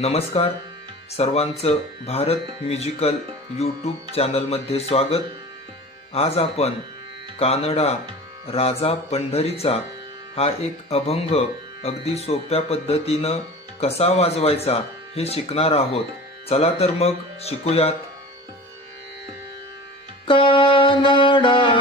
नमस्कार. सर्वांचं Bharat musical YouTube चॅनलमध्ये स्वागत. आज आपण कानडा राजा पंढरीचा हा एक अभंग अगदी सोप्या पद्धतीनं कसा वाजवायचा हे शिकणार आहोत. चला तर मग शिकूयात. कानडा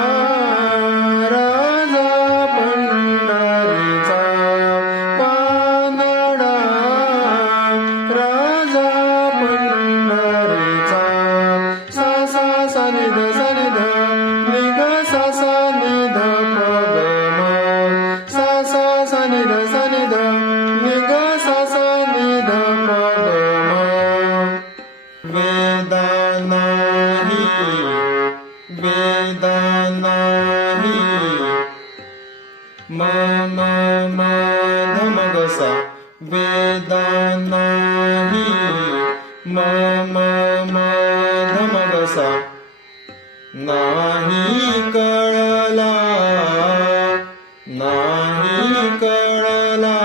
वेदानाही वेदानाही म म म ध म ग सा वेदानाही नाही कळला नाही कळला।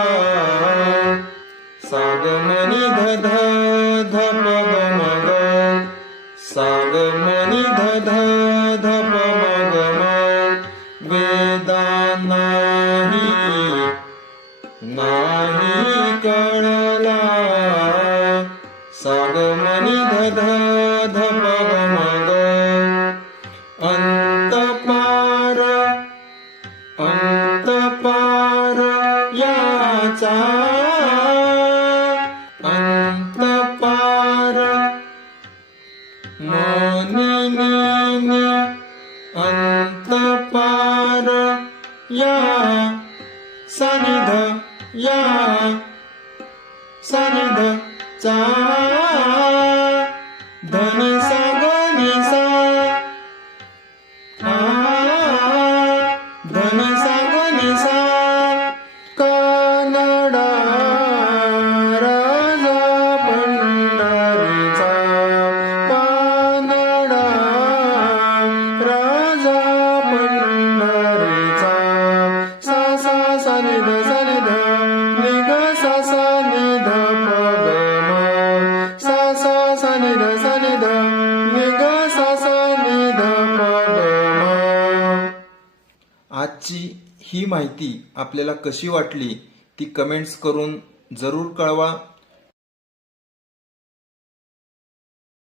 सागमनी ध ध सागमनी ध ध ध मगम म ग म वेदानाही नाही कळला. सागमनी ध ध ध प ग म ग अंतपार अंतपार याचा अंतपार या सनिध या. आजची ही माहिती आपल्याला कशी वाटली ती कमेंट्स करून जरूर कळवा.